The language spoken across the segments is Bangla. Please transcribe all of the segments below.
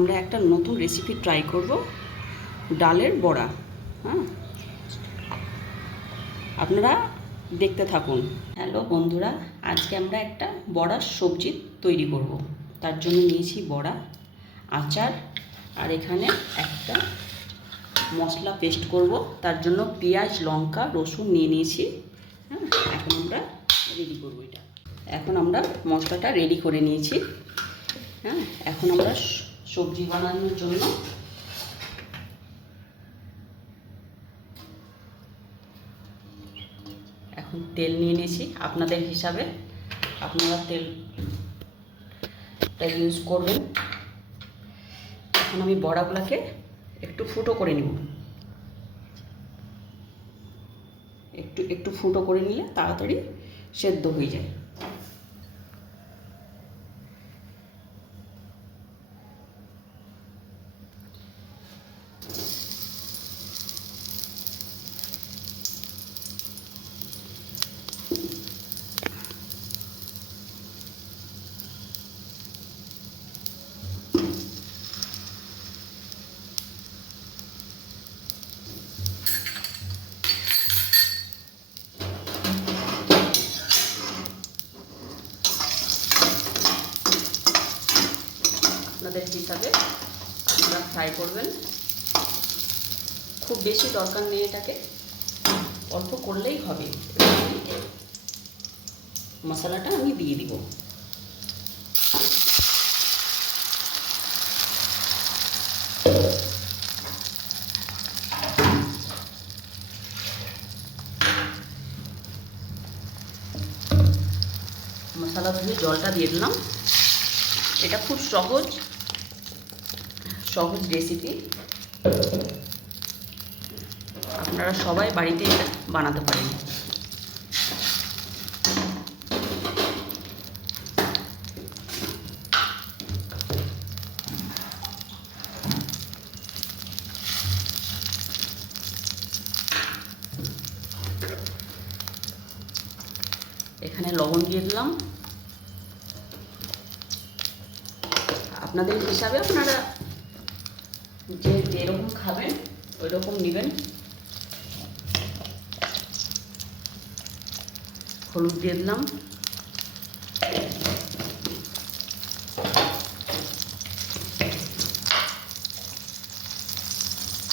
আমরা একটা নতুন রেসিপি ট্রাই করব, ডালের বড়া। হ্যাঁ, আপনারা দেখতে থাকুন। হ্যালো বন্ধুরা, আজকে আমরা একটা বড়ার সবজি তৈরি করব। তার জন্য নিয়েছি বড়া, আচার, আর এখানে একটা মশলা পেস্ট করব। তার জন্য পেঁয়াজ, লঙ্কা, রসুন নিয়ে নিয়েছি। হ্যাঁ, এখন আমরা রেডি করব এটা। এখন আমরা মশলাটা রেডি করে নিয়েছি। হ্যাঁ, এখন আমরা সবজি বানানোর জন্য এখন তেল নিয়ে নিয়েছি। আপনাদের হিসাবে আপনারা তেলটা ইউজ করবেন। এখন আমি বড়াগুলোকে একটু ফুটো করে নিব। একটু ফুটো করে নিলে তাড়াতাড়ি সেদ্ধ হয়ে যায়। আপনাদের হিসাবে আপনারা ফ্রাই করবেন। খুব বেশি দরকার নেই, এটাকে অল্প করলেই হবে। মশলাটা আমি দিয়ে দিব। মশলা ধুয়ে জলটা দিয়ে দিলাম। এটা খুব সহজ রেসিপি, আপনারা সবাই বাড়িতে এটা বানাতে পারেন। এখানে লবণ দিয়ে দিলাম। আপনাদের হিসাবে আপনারা যেরকম খাবেন ওই রকম নেবেন। হলুদ দিয়ে দিলাম।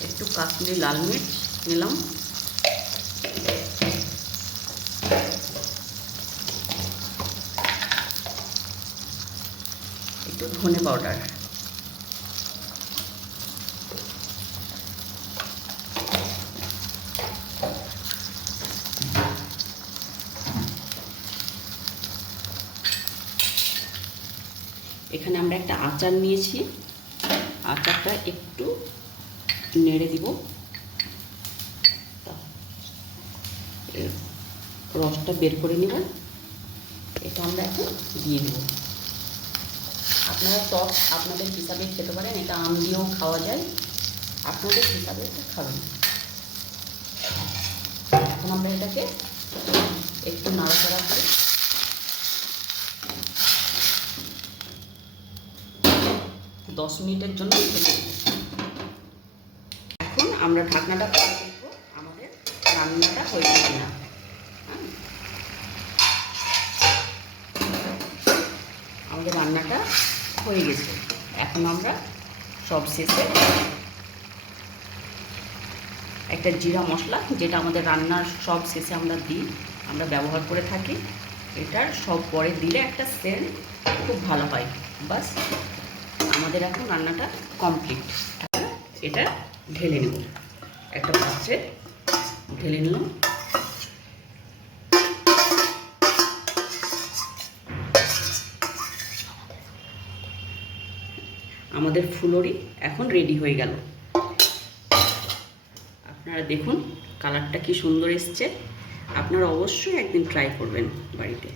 একটু কাশ্মীরি লাল মির্চ নিলাম। একটু ধনে পাউডার। এখানে আমরা একটা আচার নিয়েছি। আচারটা একটু নেড়ে দিব, রসটা বের করে নিব। এটা আমরা এখন দিয়ে দেব। আপনারা টক আপনাদের হিসাবে খেতে পারেন, এটা আম দিয়েও খাওয়া যায়, আপনাদের হিসাবে এটা খাবেন। এখন আমরা এটাকে একটু নাড়াচাড়া করে 10 মিনিটের জন্য রেখে দেব। এখন আমরা ঢাকনাটা খুলে দেখব আমাদের রান্নাটা হয়েছে কিনা। আমাদের রান্নাটা হয়ে গেছে। এখন আমরা সব শেষে একটা জিরা মশলা, যেটা আমাদের রান্নার সব শেষে আমরা ব্যবহার করে থাকি, এটার সব পরে দিলে একটা সেন্ট খুব ভালো হয়। বাস আমাদের এখন রান্নাটা কমপ্লিট। এটা ঢেলে নেব, একটা পাত্রে ঢেলে নিলাম। আমাদের ফুলুরি এখন রেডি হয়ে গেল। আপনারা দেখুন কালারটা কি সুন্দর এসছে। আপনারা অবশ্যই একদিন ট্রাই করবেন বাড়িতে।